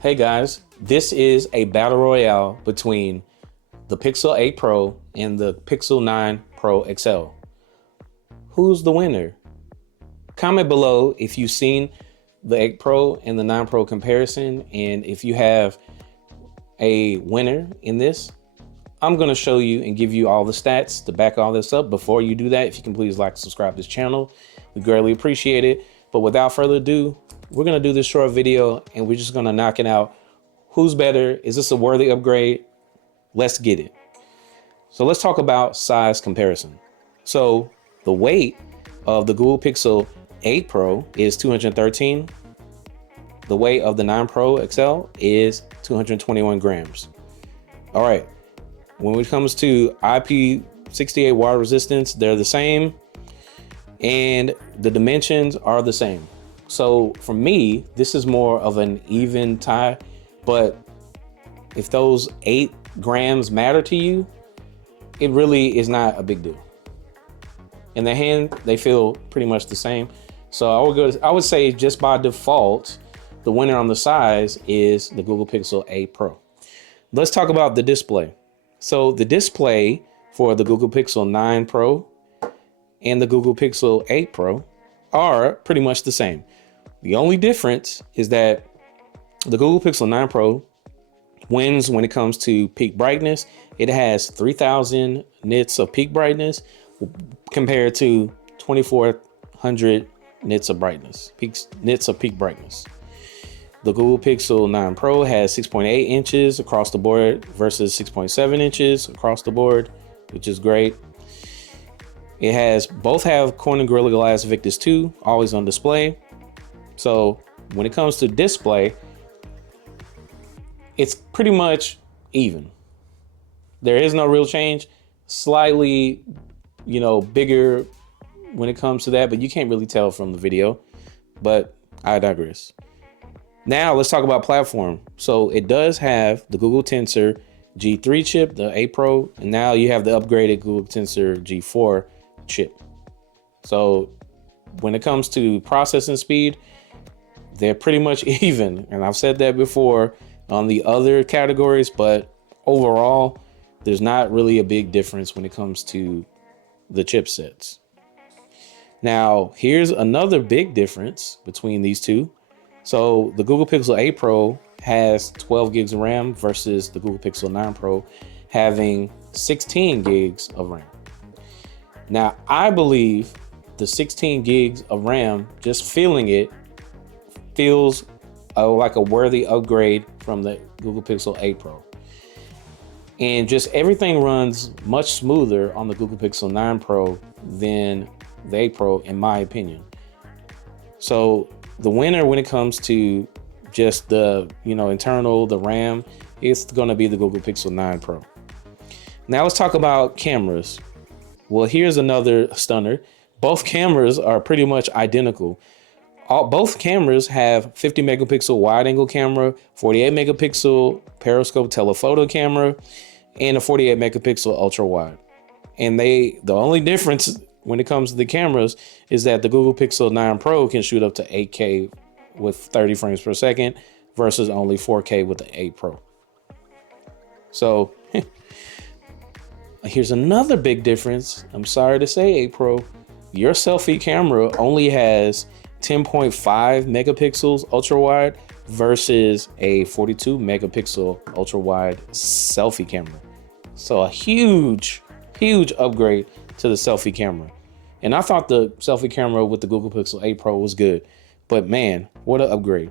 Hey guys, this is a battle royale between the Pixel 8 Pro and the Pixel 9 Pro XL. Who's the winner? Comment below if you've seen the 8 Pro and the 9 Pro comparison, and if you have a winner in this. I'm going to show you and give you all the stats to back all this up. Before you do that, if you can please like, subscribe to this channel, we greatly appreciate it. But without further ado, we're going to do this short video and we're just going to knock it out. Who's better? Is this a worthy upgrade? Let's get it. So let's talk about size comparison. So the weight of the Google Pixel 8 Pro is 213. The weight of the 9 Pro XL is 221 grams. All right. When it comes to IP68 water resistance, they're the same, and the dimensions are the same. So for me, this is more of an even tie, but if those 8 grams matter to you, it really is not a big deal. In the hand, they feel pretty much the same. So I would say just by default, the winner on the size is the Google Pixel 8 Pro. Let's talk about the display. So the display for the Google Pixel 9 Pro and the Google Pixel 8 Pro are pretty much the same. The only difference is that the Google Pixel 9 Pro wins when it comes to peak brightness. It has 3000 nits of peak brightness compared to 2400 nits of brightness, nits of peak brightness. The Google Pixel 9 Pro has 6.8 inches across the board versus 6.7 inches across the board, which is great. Both have Corning Gorilla Glass Victus 2 always on display. So when it comes to display, it's pretty much even. There is no real change. Slightly, bigger when it comes to that, but you can't really tell from the video. But I digress. Now let's talk about platform. So it does have the Google Tensor G3 chip, the 8 Pro, and now you have the upgraded Google Tensor G4 chip. So when it comes to processing speed, they're pretty much even. And I've said that before on the other categories, but overall, there's not really a big difference when it comes to the chipsets. Now, here's another big difference between these two. So the Google Pixel 8 Pro has 12 gigs of RAM versus the Google Pixel 9 Pro having 16 gigs of RAM. Now, I believe the 16 gigs of RAM, just feeling it, feels like a worthy upgrade from the Google Pixel 8 Pro. And just everything runs much smoother on the Google Pixel 9 Pro than the 8 Pro, in my opinion. So the winner when it comes to just the internal, the RAM, it's going to be the Google Pixel 9 Pro. Now let's talk about cameras. Well, here's another stunner. Both cameras are pretty much identical. Both cameras have 50 megapixel wide angle camera, 48 megapixel periscope telephoto camera, and a 48 megapixel ultra wide. And the only difference when it comes to the cameras is that the Google Pixel 9 Pro can shoot up to 8K with 30 frames per second versus only 4K with the 8 Pro. So here's another big difference. I'm sorry to say, 8 Pro, your selfie camera only has 10.5 megapixels ultra wide versus a 42 megapixel ultra wide selfie camera. So a huge upgrade to the selfie camera. And I thought the selfie camera with the Google Pixel 8 Pro was good, but man, what an upgrade.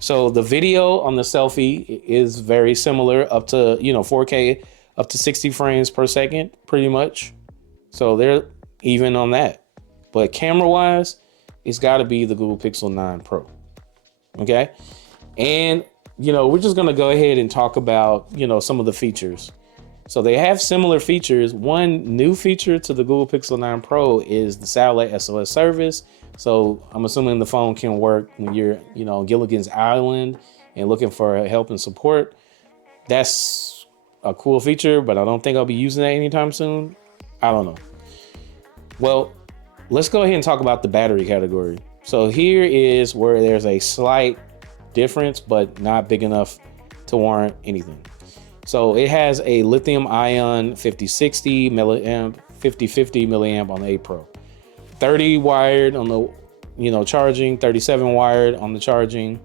So the video on the selfie is very similar, up to 4K, up to 60 frames per second, pretty much. So they're even on that. But camera wise, it's got to be the Google Pixel 9 Pro. Okay. And, we're just going to go ahead and talk about, some of the features. So they have similar features. One new feature to the Google Pixel 9 Pro is the satellite SOS service. So I'm assuming the phone can work when you're, on Gilligan's Island and looking for help and support. That's a cool feature, but I don't think I'll be using that anytime soon. I don't know. Well, let's go ahead and talk about the battery category. So here is where there's a slight difference, but not big enough to warrant anything. So it has a lithium ion 5060 milliamp, 5050 milliamp on the 8 Pro. 30 wired on the, charging, 37 wired on the charging.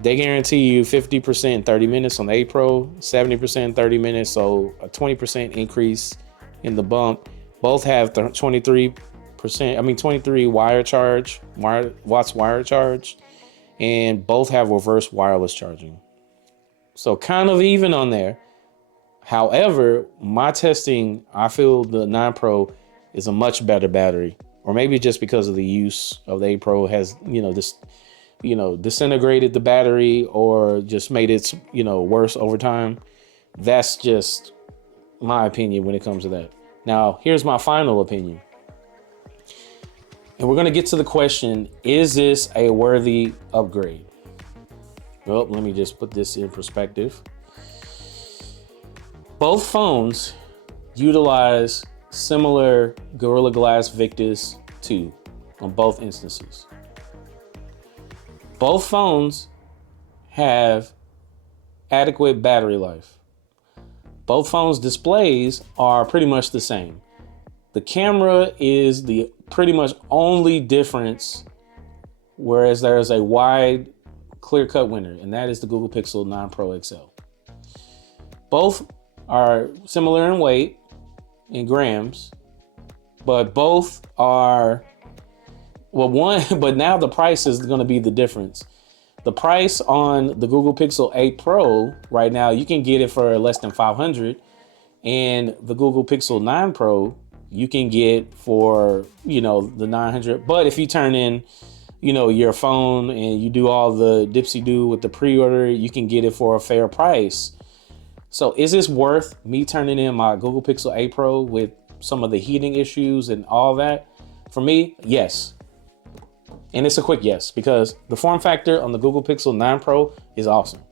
They guarantee you 50% in 30 minutes on the 8 Pro, 70% in 30 minutes, so a 20% increase in the bump. Both have 23 watts wire charge, and both have reverse wireless charging. So kind of even on there. However, my testing, I feel the 9 Pro is a much better battery, or maybe just because of the use of the 8 Pro has, disintegrated the battery or just made it, worse over time. That's just my opinion when it comes to that. Now, here's my final opinion. And we're going to get to the question, is this a worthy upgrade? Well, let me just put this in perspective. Both phones utilize similar Gorilla Glass Victus 2 on both instances. Both phones have adequate battery life. Both phones' displays are pretty much the same. The camera is the pretty much only difference, whereas there is a wide, clear-cut winner, and that is the Google Pixel 9 Pro XL. Both are similar in weight, in grams, but both are, but now the price is going to be the difference. The price on the Google Pixel 8 Pro right now, you can get it for less than $500, and the Google Pixel 9 Pro you can get for, the $900. But if you turn in, your phone and you do all the dipsy-do with the pre-order, you can get it for a fair price. So is this worth me turning in my Google Pixel 8 Pro with some of the heating issues and all that? For me, yes. And it's a quick yes, because the form factor on the Google Pixel 9 Pro is awesome.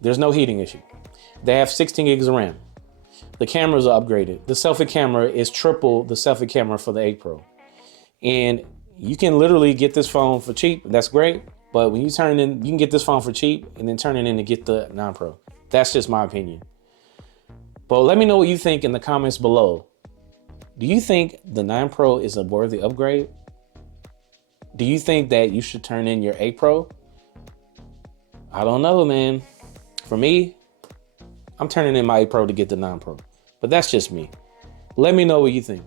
There's no heating issue. They have 16 gigs of RAM. The cameras are upgraded. The selfie camera is triple the selfie camera for the 8 Pro. And you can literally get this phone for cheap. That's great. But when you turn in, you can get this phone for cheap and then turn it in to get the 9 Pro. That's just my opinion. But let me know what you think in the comments below. Do you think the 9 Pro is a worthy upgrade? Do you think that you should turn in your 8 Pro? I don't know, man. For me, I'm turning in my 8 Pro to get the 9 Pro. But that's just me. Let me know what you think.